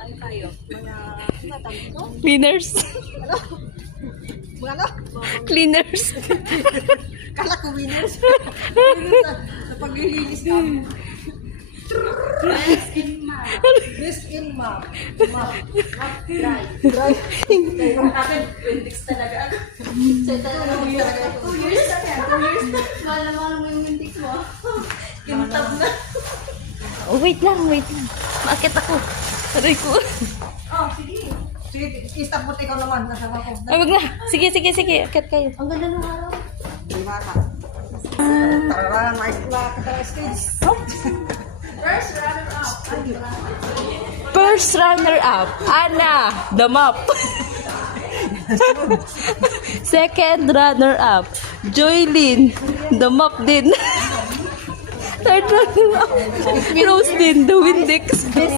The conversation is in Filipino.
ano tayo? Mga tawag ito? Cleaners. Ano? Mga ano? Cleaners. Kala ko winners. Sa paglilinis ka. Best in map. Map. Dry. Dry. Kaya akin, 26 talaga. Sa ito na naman talaga. 2 years na yan. 2 years na. Mahal mo yung 26 mo. Kintab na. Oh, wait lang. Maakit ako. Aray ko. Oh, sige. Sige, i-stop mo ikaw naman. Kasama ko. Ay, wag na. Sige. Akit kayo. Ang ganda ng araw. Di bata. Tararan, makakatara stage. First runner-up, Ana, the mop. Second runner-up, Joylyn, the mop din. Third runner-up, Rose din, the Windex.